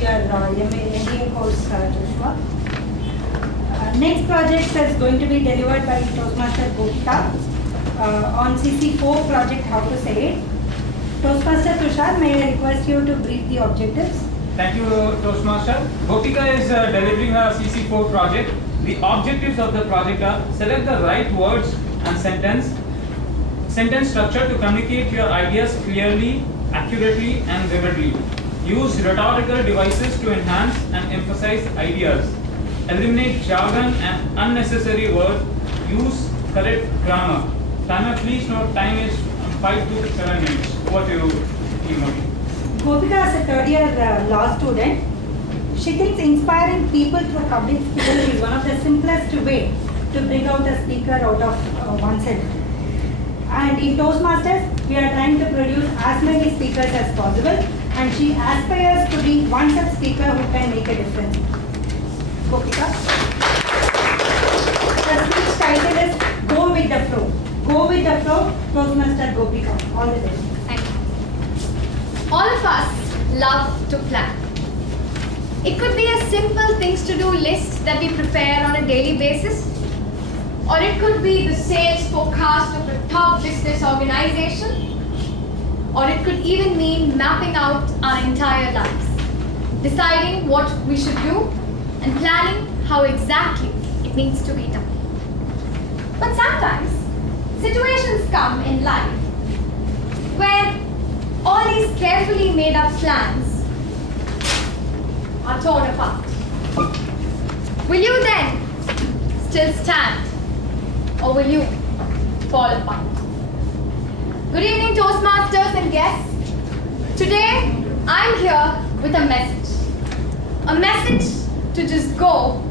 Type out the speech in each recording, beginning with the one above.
your MBA course, Joshua. Next project is going to be delivered by Toastmaster Gopika on CC4 project, how to say it. Toastmaster Tushar, may I request you to brief the objectives? Thank you, Toastmaster. Gopika is delivering her CC4 project. The objectives of the project are: select the right words and sentence structure to communicate your ideas clearly, accurately, and vividly. Use rhetorical devices to enhance and emphasize ideas. Eliminate jargon and unnecessary words. Use correct grammar. Timer, please note, time is 5 to 7 minutes. What do you think? Gopika is a third year law student. She thinks inspiring people through public speaking is one of the simplest way to bring out a speaker out of oneself. And in Toastmasters, we are trying to produce as many speakers as possible, and she aspires to be one such speaker who can make a difference. Gopika. The speech title is Go with the Flow. Go with the flow, Toastmaster Gopika. All the best. Thank you. All of us love to plan. It could be a simple things to do list that we prepare on a daily basis, or it could be the sales forecast of a top business organization, or it could even mean mapping out our entire lives, deciding what we should do and planning how exactly it needs to be done. But sometimes situations come in life where all these carefully made up plans are torn apart. Will you then still stand, or will you fall apart? Good evening, Toastmasters and guests. Today I'm here with a message. A message to just go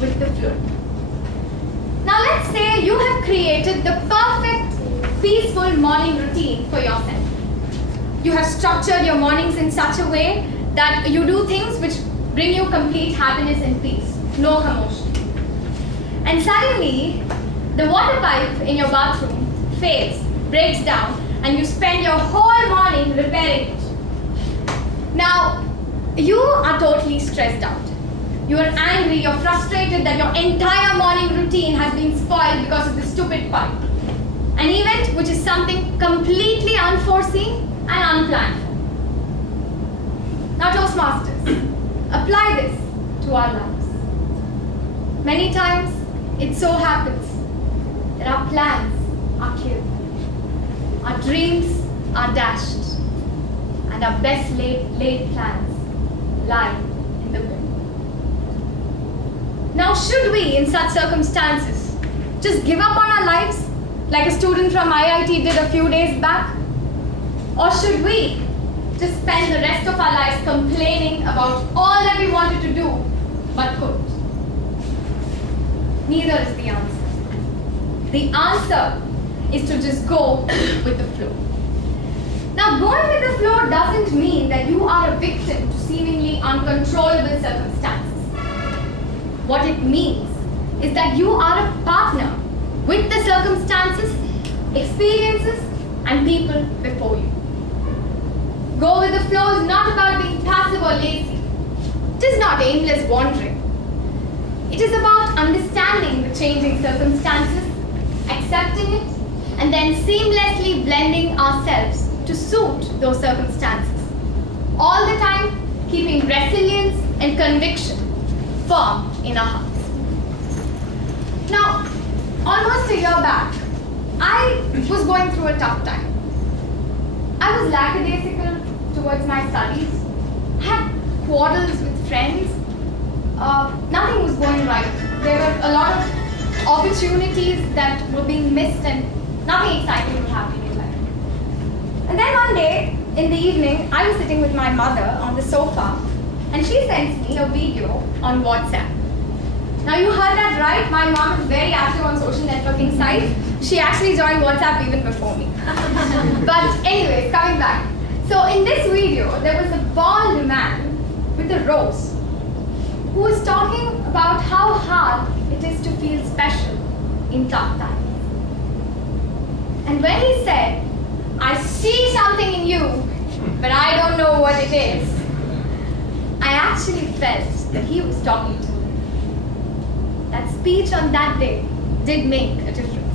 with the flow. Now let's say you have created the perfect, peaceful morning routine for yourself. You have structured your mornings in such a way that you do things which bring you complete happiness and peace, no commotion. And suddenly, the water pipe in your bathroom fails, breaks down, and you spend your whole morning repairing it. Now, you are totally stressed out. You are angry, you're frustrated that your entire morning routine has been spoiled because of this stupid pipe. An event which is something completely unforeseen and unplanned for. Now, Toastmasters, apply this to our lives. Many times, it so happens that our plans are killed, our dreams are dashed, and our best laid plans lie in the bin. Now, should we, in such circumstances, just give up on our lives like a student from IIT did a few days back? Or should we just spend the rest of our lives complaining about all that we wanted to do but couldn't? Neither is the answer. The answer is to just go with the flow. Now, going with the flow doesn't mean that you are a victim to seemingly uncontrollable circumstances. What it means is that you are a partner with the circumstances, experiences, and people before you. Go with the flow is not about being passive or lazy. It is not aimless wandering. It is about understanding the changing circumstances, accepting it, and then seamlessly blending ourselves to suit those circumstances. All the time, keeping resilience and conviction firm in our hearts. Now, almost a year back, I was going through a tough time. I was lackadaisical towards my studies, had quarrels with friends, nothing was going right. There were a lot of opportunities that were being missed and nothing exciting was happening in life. And then one day, in the evening, I was sitting with my mother on the sofa and she sends me a video on WhatsApp. Now you heard that right, my mom is very active on social networking sites. She actually joined WhatsApp even before me. But anyways, coming back. So in this video, there was a bald man with a rose who was talking about how hard it is to feel special in tough times. And when he said, I see something in you, but I don't know what it is, I actually felt that he was talking to me. That speech on that day did make a difference.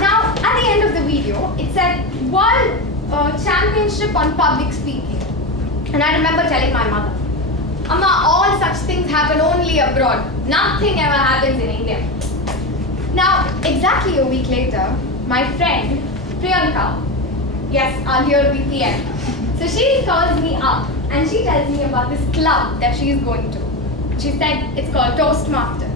Now, at the end of the video, it said World Championship on Public Speaking. And I remember telling my mother, Amma, all such things happen only abroad. Nothing ever happens in India. Now, exactly a week later, my friend Priyanka, yes, our dear VPN, so she calls me up and she tells me about this club that she is going to. She said it's called Toastmasters.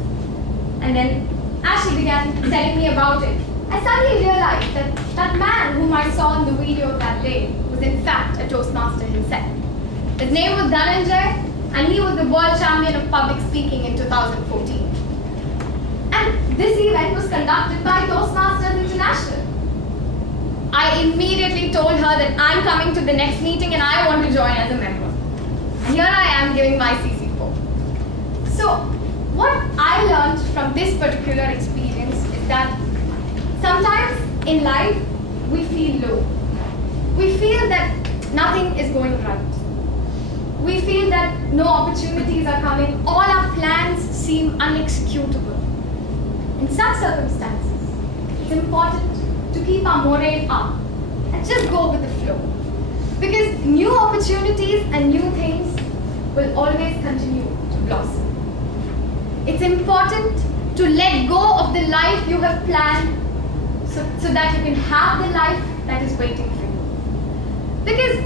And then as she began telling me about it, I suddenly realized that that man whom I saw in the video that day was in fact a Toastmaster himself. His name was Dhananjay and he was the world champion of public speaking in 2014. And this event was conducted by Toastmasters International. I immediately told her that I'm coming to the next meeting and I want to join as a member. And here I am giving my CC4. So, what I learned from this particular experience is that sometimes in life we feel low. We feel that nothing is going right. We feel that no opportunities are coming. All our plans seem unexecutable. In such circumstances, it's important to keep our morale up and just go with the flow. Because new opportunities and new things will always continue to blossom. It's important to let go of the life you have planned so that you can have the life that is waiting for you. Because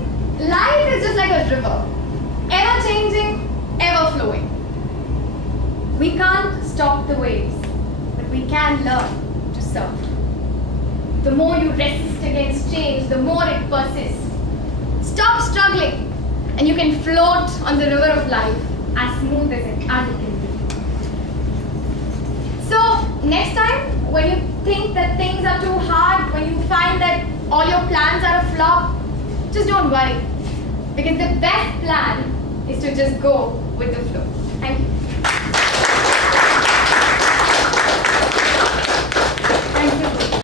life is just like a river, ever changing, ever flowing. We can't stop the waves, but we can learn to surf. The more you resist against change, the more it persists. Stop struggling, and you can float on the river of life as smooth as it can be. So, next time, when you think that things are too hard, when you find that all your plans are a flop, just don't worry. Because the best plan is to just go with the flow.